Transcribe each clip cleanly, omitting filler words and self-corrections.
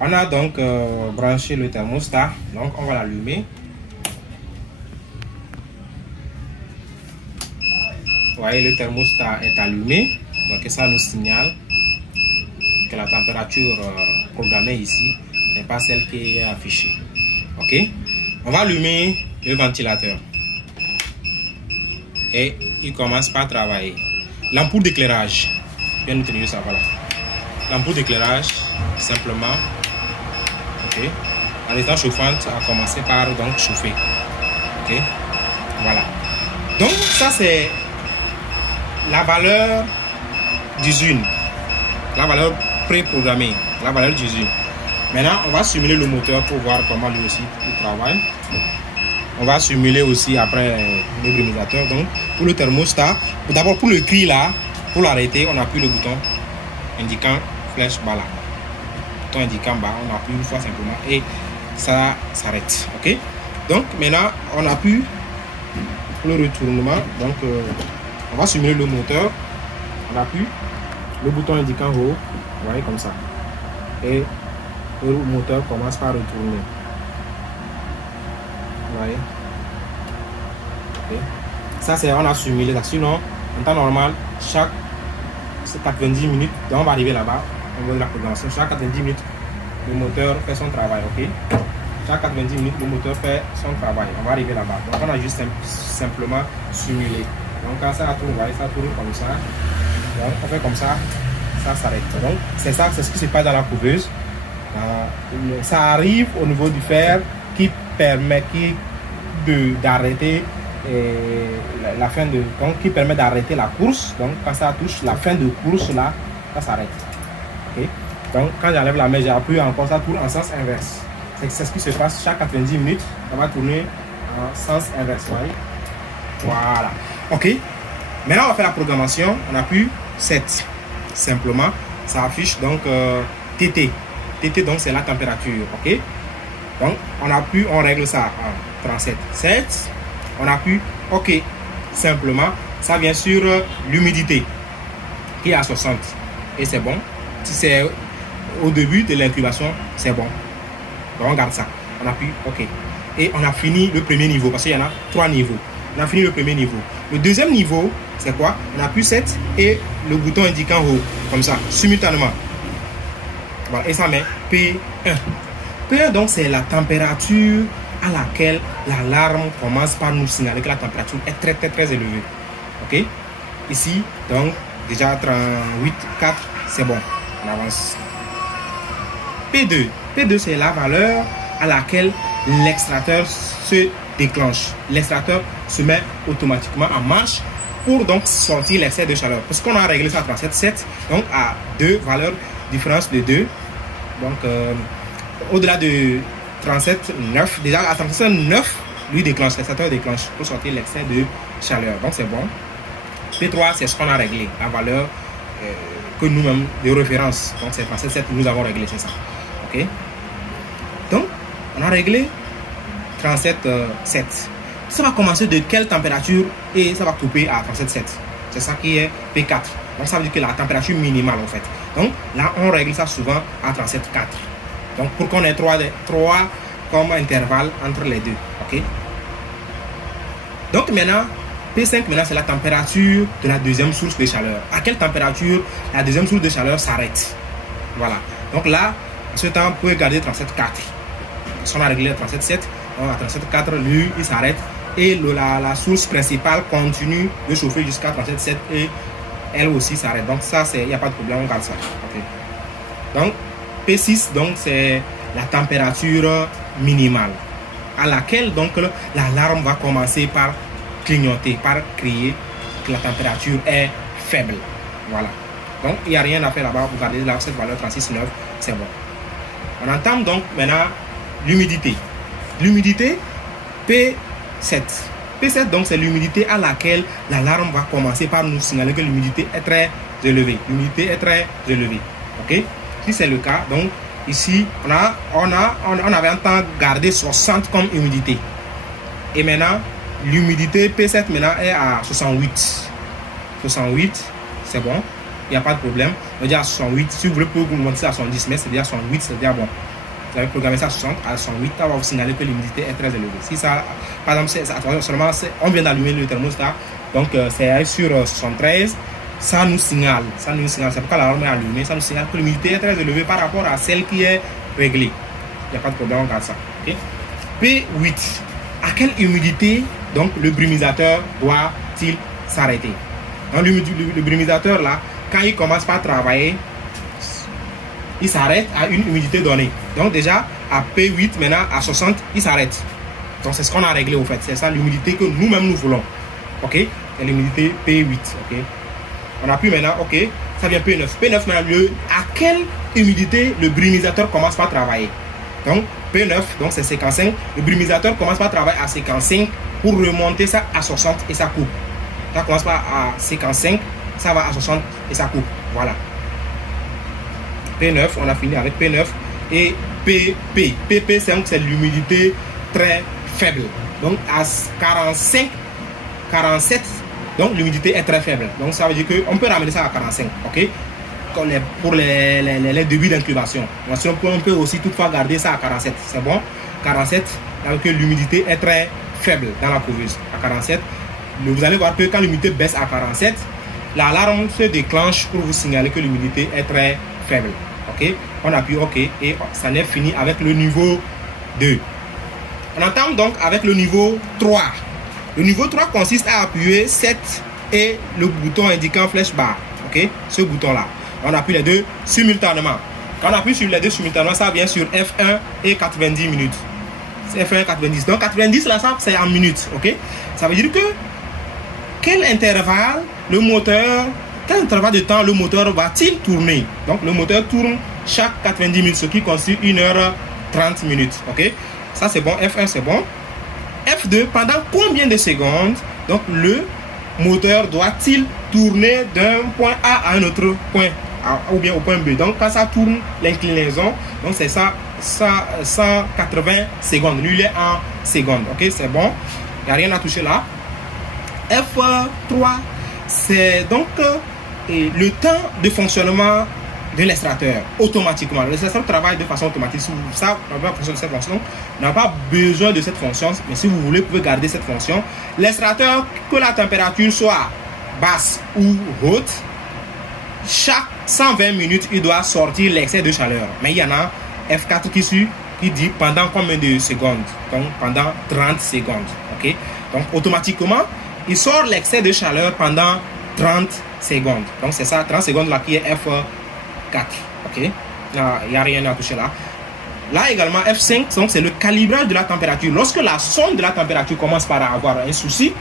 On a donc branché le thermostat, donc on va l'allumer. Vous voyez, le thermostat est allumé, donc ça nous signale que la température programmée ici n'est pas celle qui est affichée. Ok, on va allumer le ventilateur et il commence par travailler. L'ampoule d'éclairage, bien entendu, ça, voilà. L'ampoule d'éclairage, simplement, ok, en étant chauffante, a commencé par donc chauffer. Ok, voilà. Donc ça c'est la valeur d'usine, la valeur préprogrammée, la valeur d'usine. Maintenant, on va simuler le moteur pour voir comment lui aussi il travaille. On va simuler aussi après le brumisateur. Donc, pour le thermostat, d'abord pour le cri là, pour l'arrêter, on appuie le bouton indiquant flèche bas là. Bouton indiquant bas, on appuie une fois simplement et ça s'arrête. Ok. Donc, maintenant, on appuie pour le retournement. Donc, on va simuler le moteur. On appuie le bouton indiquant haut. Vous voyez comme ça. Et le moteur commence par retourner. Vous voyez. Okay. Ça c'est on a simulé ça. Sinon, en temps normal, chaque 90 minutes, donc on va arriver là-bas, on voit la programmation. Chaque 90 minutes, le moteur fait son travail. Ok. Chaque 90 minutes, le moteur fait son travail. On va arriver là-bas. Donc on a juste simplement simulé. Donc quand ça tourne, vous voyez, ça tourne comme ça. Donc on fait comme ça, ça s'arrête. Donc c'est ça, c'est ce qui se passe dans la couveuse. Ça arrive au niveau du fer qui permet d'arrêter la fin de, donc qui permet d'arrêter la course. Donc quand ça touche la fin de course là, ça s'arrête. Okay. Donc quand j'enlève la main, j'appuie encore, ça tourne en sens inverse. C'est ce qui se passe chaque 90 minutes, ça va tourner en sens inverse. Voyez. Voilà. Ok. Maintenant on va faire la programmation. On appuie 7. Simplement, ça affiche donc TT. TT donc c'est la température. Ok. Donc on appuie, on règle ça en 37. 7. On appuie OK. Simplement, ça vient sur l'humidité qui est à 60. Et c'est bon. Si c'est au début de l'incubation, c'est bon. Donc on garde ça. On appuie OK. Et on a fini le premier niveau parce qu'il y en a 3 niveaux. On a fini le premier niveau. Le deuxième niveau, c'est quoi? On appuie 7 et le bouton indiquant haut. Comme ça, simultanément. Voilà. Et ça met P1. P1, donc, c'est la température à laquelle l'alarme commence par nous signaler que la température est très élevée. Ok. Ici, donc, déjà 38,4, c'est bon. On avance. P2. P2, c'est la valeur à laquelle l'extracteur se déclenche. L'extracteur se met automatiquement en marche pour donc sortir l'excès de chaleur. Parce qu'on a réglé ça à 37,7, donc à 2 valeurs, différence de 2. Donc, au-delà de 37,9, déjà à 37,9, lui déclenche, l'extracteur déclenche pour sortir l'excès de chaleur. Donc, c'est bon. P3, c'est ce qu'on a réglé, la valeur que nous-mêmes de référence. Donc, c'est 37,7 nous avons réglé, c'est ça. Ok. Donc, on a réglé 37,7. Ça va commencer de quelle température et ça va couper à 37,7. C'est ça qui est P4. Donc, ça veut dire que la température minimale, en fait. Donc, là, on règle ça souvent à 37,4. Donc, pour qu'on ait 3 comme intervalle entre les deux. Ok. Donc, maintenant, P5, maintenant, c'est la température de la deuxième source de chaleur. À quelle température la deuxième source de chaleur s'arrête? Voilà. Donc là, à ce temps, on peut garder 37,4. Si on a réglé à 37,7, à 37,4, lui, il s'arrête. Et la source principale continue de chauffer jusqu'à 37,7 et elle aussi s'arrête. Donc ça, il n'y a pas de problème, on garde ça. Okay. Donc, P6, donc c'est la température minimale à laquelle donc l'alarme va commencer par clignoter, par crier que la température est faible. Voilà. Donc, il n'y a rien à faire là-bas. Vous gardez là cette valeur 36,9, c'est bon. On entame donc maintenant l'humidité. L'humidité P7. P7, donc, c'est l'humidité à laquelle l'alarme va commencer par nous signaler que l'humidité est très élevée. L'humidité est très élevée. Ok? Si c'est le cas, donc, ici, on avait un temps gardé 60 comme humidité. Et maintenant, l'humidité P7 maintenant est à 68. 68, c'est bon. Il n'y a pas de problème. On dit à 68. Si vous voulez, vous monter à 70, mais c'est déjà 68, c'est déjà bon. vous avez programmé ça à 60, à 108, ça va vous signaler que l'humidité est très élevée. Si ça, par exemple, seulement on vient d'allumer le thermostat, donc c'est sur 73, ça nous signale, c'est pourquoi l'alarme est allumée, ça nous signale que l'humidité est très élevée par rapport à celle qui est réglée. Il n'y a pas de problème, on regarde ça. Okay? P8, à quelle humidité donc le brumisateur doit-il s'arrêter? Le brumisateur là, quand il commence par travailler, il s'arrête à une humidité donnée. Donc déjà, à P8, maintenant à 60, il s'arrête. Donc c'est ce qu'on a réglé au fait. C'est ça l'humidité que nous-mêmes nous voulons. Ok? C'est l'humidité P8. Ok? On appuie maintenant, ok? Ça vient P9. P9 maintenant, à quelle humidité le brumisateur commence par travailler? Donc P9, donc c'est 55. Le brumisateur commence par travailler à 55 pour remonter ça à 60 et ça coupe. Ça commence par à 55, ça va à 60 et ça coupe. Voilà. P9, on a fini avec P9 et PP. PP5, c'est l'humidité très faible. Donc à 45, 47, donc l'humidité est très faible. Donc ça veut dire qu'on peut ramener ça à 45, ok? Pour les débuts d'incubation. On peut aussi toutefois garder ça à 47. C'est bon? 47, alors que l'humidité est très faible dans la couveuse. À 47, vous allez voir que quand l'humidité baisse à 47, l'alarme se déclenche pour vous signaler que l'humidité est très faible. Ok, on appuie OK et ça n'est fini avec le niveau 2. On entame donc avec le niveau 3. Le niveau 3 consiste à appuyer 7 et le bouton indiquant flèche barre. Ok, ce bouton là. On appuie les deux simultanément. Quand on appuie sur les deux simultanément, ça vient sur F1 et 90 minutes. C'est F1 et 90. Donc 90 là, ça c'est en minutes. Ok, ça veut dire que quel intervalle le moteur, quel intervalle de temps le moteur va-t-il tourner? Donc le moteur tourne chaque 90 minutes, ce qui constitue 1h30 minutes. Ok, ça c'est bon. F1 c'est bon. F2, pendant combien de secondes donc le moteur doit-il tourner d'un point A à un autre point A, ou bien au point B? Donc quand ça tourne l'inclinaison, donc c'est ça 180 secondes. Lui il est en secondes. Ok, c'est bon. Il n'y a rien à toucher là. F3, c'est donc le temps de fonctionnement de l'extracteur automatiquement. L'extracteur travaille de façon automatique. Si vous savez la fonction de cette fonction, on n'a pas besoin de cette fonction, mais si vous voulez, vous pouvez garder cette fonction. L'extracteur, que la température soit basse ou haute, chaque 120 minutes, il doit sortir l'excès de chaleur. Mais il y en a F4 qui dit pendant combien de secondes? Donc pendant 30 secondes. Ok? Donc automatiquement, il sort l'excès de chaleur pendant 30 secondes. Donc c'est ça, 30 secondes là qui est F4. Ok, il n'y a rien à toucher là. Là également F5, donc c'est le calibrage de la température. Lorsque la sonde de la température commence par avoir un souci,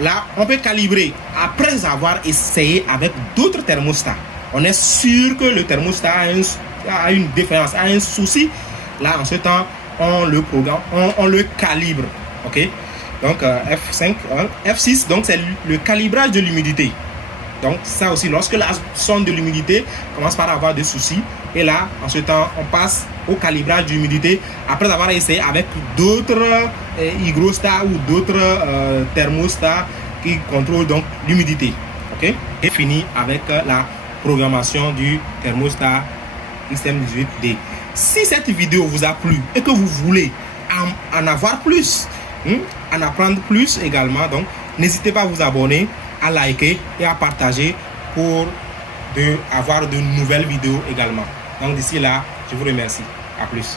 là on peut calibrer après avoir essayé avec d'autres thermostats. On est sûr que le thermostat a une défaillance, a un souci. Là en ce temps, on le programme, on le calibre. Ok. Donc F5, F6, donc c'est le calibrage de l'humidité. Donc ça aussi, lorsque la sonde de l'humidité commence par avoir des soucis, et là, en ce temps, on passe au calibrage de l'humidité après avoir essayé avec d'autres hygrostats ou d'autres thermostats qui contrôlent donc l'humidité. Ok. Et fini avec la programmation du thermostat XM18D. Si cette vidéo vous a plu et que vous voulez en avoir plus, en apprendre plus également, donc n'hésitez pas à vous abonner, à liker et à partager pour avoir de nouvelles vidéos également. Donc d'ici là, je vous remercie. À plus.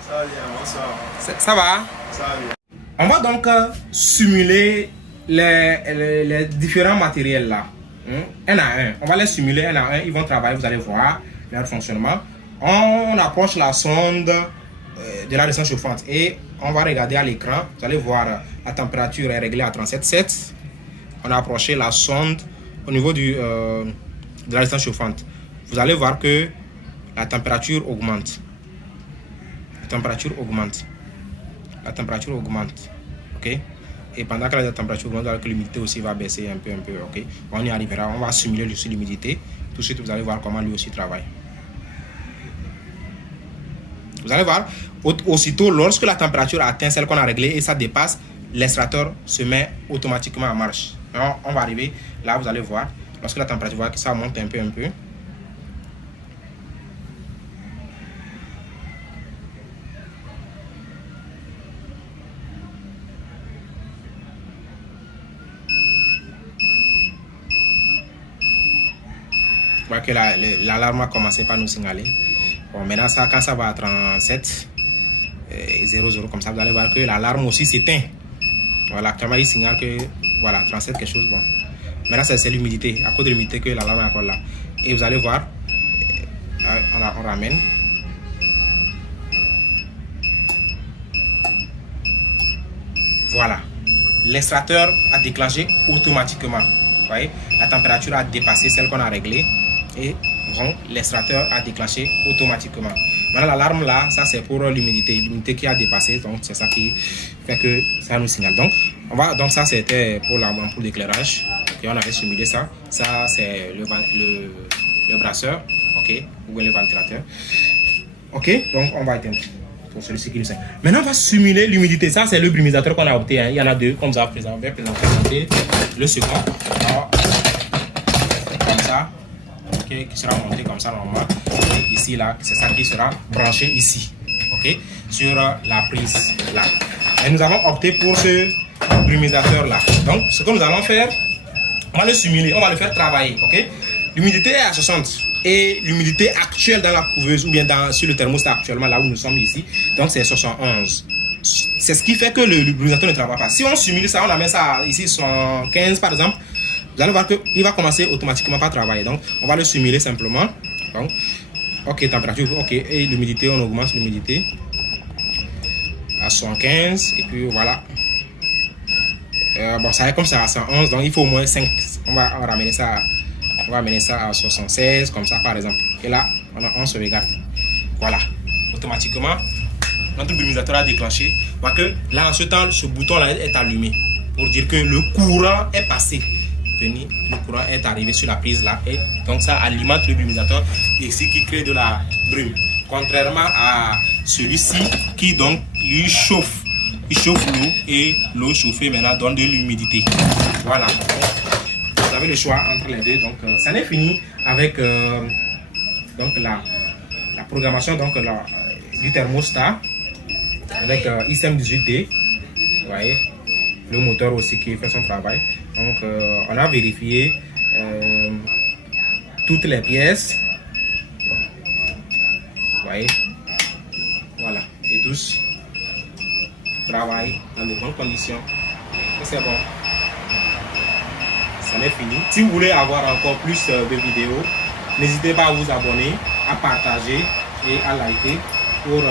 Ça va bien, bonsoir. Ça va? Ça va bien. On va donc simuler les différents matériels là. Un à un. On va les simuler un à un. Ils vont travailler, vous allez voir leur fonctionnement. On approche la sonde de la résistance chauffante et on va regarder à l'écran. Vous allez voir la température est réglée à 37,7. On a approché la sonde au niveau de la résistance chauffante. Vous allez voir que la température augmente. La température augmente. La température augmente. Ok? Et pendant que la température augmente, l'humidité aussi va baisser un peu. Ok? On y arrivera. On va simuler aussi l'humidité. Tout de suite, vous allez voir comment lui aussi travaille. Vous allez voir, aussitôt, lorsque la température atteint celle qu'on a réglée et ça dépasse, l'extracteur se met automatiquement en marche. Alors, on va arriver, là vous allez voir, lorsque la température, voit que ça monte un peu. voyez que l'alarme a commencé par nous signaler. Bon, maintenant, ça, quand ça va à 37, 00 comme ça, vous allez voir que l'alarme aussi s'éteint. Voilà, actuellement, il signale que, voilà, 37 quelque chose, bon. Maintenant, c'est l'humidité, à cause de l'humidité que l'alarme est encore là. Et vous allez voir, on ramène. Voilà, l'extracteur a déclenché automatiquement. Vous voyez, la température a dépassé celle qu'on a réglée et bon, l'extracteur a déclenché automatiquement. Maintenant, l'alarme là, ça c'est pour l'humidité qui a dépassé, donc c'est ça qui fait que ça nous signale. Donc ça c'était pour l'ampoule d'éclairage. Okay, on avait simulé ça. Ça c'est le brasseur, ok, ou le ventilateur. Ok, donc on va éteindre. Pour celui-ci qui nous sert. Maintenant, on va simuler l'humidité. Ça, c'est le brumisateur qu'on a opté. Hein. Il y en a deux, comme ça, on va présenter le second. Alors, comme ça, ok, qui sera monté comme ça, normal. Et ici, là, c'est ça qui sera branché ici, ok, sur la prise, là. Et nous avons opté pour ce brumisateur-là. Donc, ce que nous allons faire, on va le simuler, on va le faire travailler, ok. L'humidité est à 60. Et l'humidité actuelle dans la couveuse ou bien sur le thermostat actuellement là où nous sommes ici, donc c'est 71. C'est ce qui fait que le brumisateur ne travaille pas. Si on simule ça, on amène ça ici 115 par exemple, vous allez voir qu'il va commencer automatiquement par travailler. Donc on va le simuler simplement. Donc, ok, température, ok, et l'humidité, on augmente l'humidité à 115 et puis voilà. Bon, ça est comme ça à 111, donc il faut au moins 5. On va ramener ça à... On va amener ça à 76, comme ça par exemple. Et là, on se regarde. Voilà. Automatiquement, notre brumisateur a déclenché. Voyez que là, en ce temps, ce bouton-là est allumé. Pour dire que le courant est passé. Le courant est arrivé sur la prise là. Et donc ça alimente le brumisateur ici qui crée de la brume. Contrairement à celui-ci qui donc lui chauffe. Il chauffe l'eau et l'eau chauffée maintenant donne de l'humidité. Voilà. Vous avez le choix entre les deux, donc ça n'est fini avec donc la programmation donc, du thermostat avec ISM18D. Vous voyez, le moteur aussi qui fait son travail. Donc on a vérifié toutes les pièces. Vous voyez, voilà, et tous travaillent dans de bonnes conditions. C'est bon. Ça n'est fini. Si vous voulez avoir encore plus de vidéos, n'hésitez pas à vous abonner, à partager et à liker pour